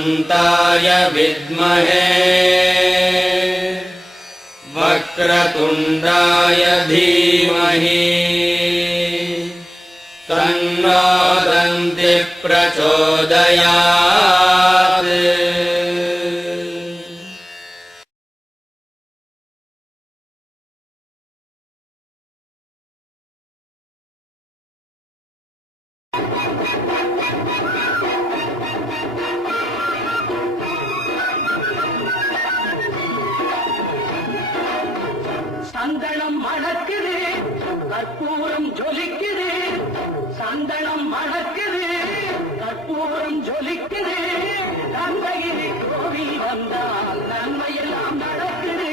एकदन्ताय विद्महे वक्रतुण्डाय धीमहि तन्नो दन्तिः प्रचोदयात्। சந்தனம் மணக்குது, கற்பூரம் ஜொலிக்குது. சந்தனம் மணக்குது, கற்பூரம் ஜொலிக்குது. நன்மையிலே கோவில் வந்தால் நன்மையெல்லாம் நடக்குது.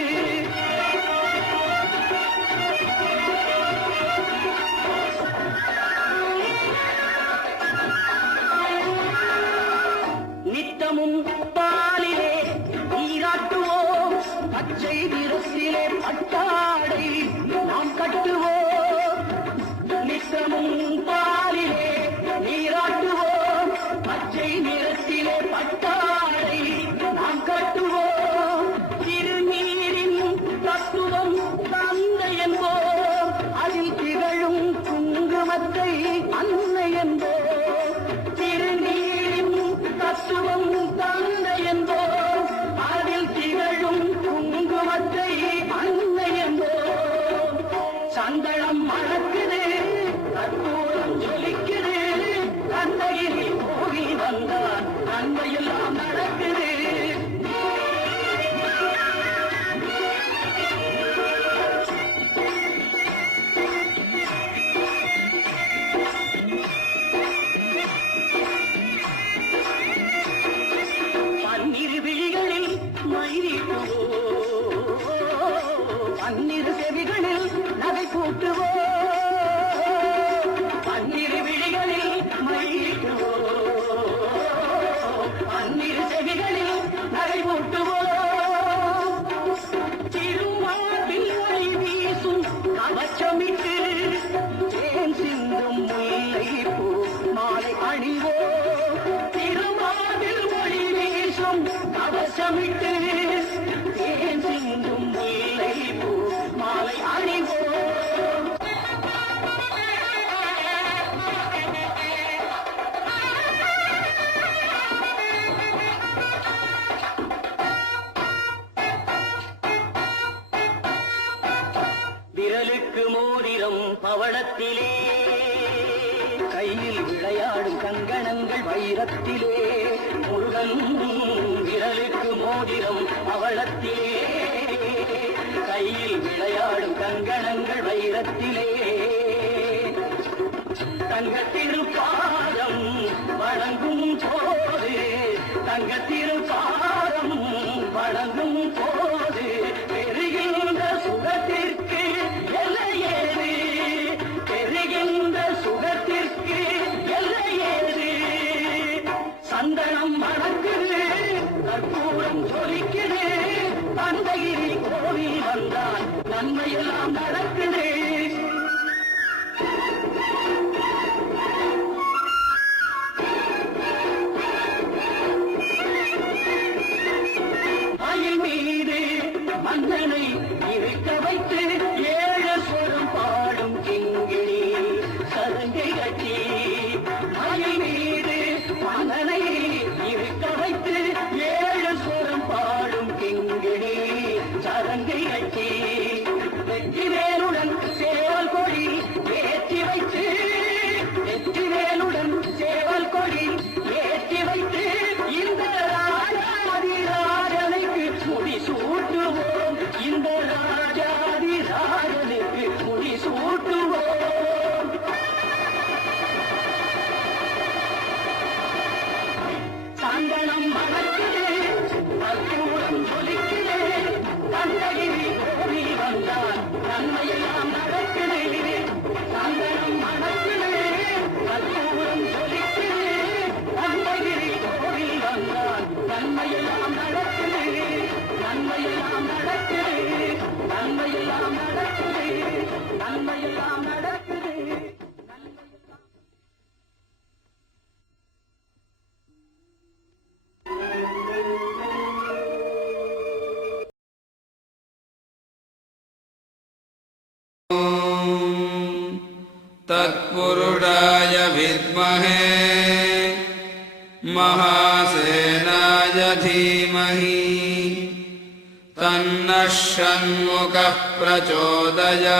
நித்தமும் பாலிலே நீராட்டுவோம், பச்சை நிறத்திலே பட்டாடை நாம் கட்டுவோம். நித்தமும் பாலிலே நீராட்டுவோம், பச்சை நிறத்திலே பட்டாடை நாம் கட்டுவோம். திருநீரின் தத்துவம் தந்தை என்போம், அதில் திகழும் குங்குமத்தை அன்னை என்போம். திருநீரின் தத்துவம் தந்தை என்போம், அதில் திகழும் குங்குமத்தை அன்னை என்போம். சந்தனம் மணக்குது, கற்பூரம் ஜொலிக்குது. தந்தையில் போகி வந்தால் நன்மையெல்லாம் நடக்குது. பன்னிரு விழிகளில் மயிலிட்டுவோம், பன்னிரு செவிகளில் நகை கூட்டுவோம். பன்னிரு விழிகளில் மயிலிட்டுவோம், பன்னிரு செவிகளில் நகை கூட்டுவோம். திருமார்பில் ஒளி வீசும் கவச்சமிட்டு தேன் சிந்தும் முல்லை பூ மாலை அணிவோம். திருமார்பில் ஒளி வீசும் கவச்சமிட்டு தேன் சிந்தும் முல்லை பூ மாலை அணிவோம். விரலுக்கு மோதிரம் பவளத்திலே, கையில் விளையாடும் கங்கணங்கள் வைரத்திலே. முருகன் விரலுக்கு மோதிரம் பவளத்திலே, கையில் விளையாடும் கங்கணங்கள் வைரத்திலே. தங்கத்திருப்பாதம் வணங்கும் போது, தங்கத்திருப்பாதம் வணங்கும் போது பெறுகின்ற சுகத்திற்கு எல்லையேது, பெறுகின்ற சுகத்திற்கு எல்லையேது. சந்தனம் மணக்குது, கற்பூரம் ஜொலிக்குது. தந்தையில் கோவில் வந்தால் நன்மையெல்லாம் நடக்குது. மயில் மீது மன்னனை இருக்க வைத்து ஏழு சொரம் பாடும் கிங்கிணி சதங்கை கட்டி. மயில் மீது மன்னனை இருக்க வைத்து ஏழு சொரம் பாடும் கிங்கிணி சதங்கை கட்டி. வெற்றிவேலுடன் சேவல் கொடி ஏற்றி வைத்து, வெற்றிவேலுடன் சேவல் கொடி ஏற்றி வைத்து இந்த ராஜாதிராஜனுக்கு முடி சூட்டுவோம். तत्पुरुषाय विद्महे महासेनाय धीमहि तन्नः षण्मुखः प्रचोदयात्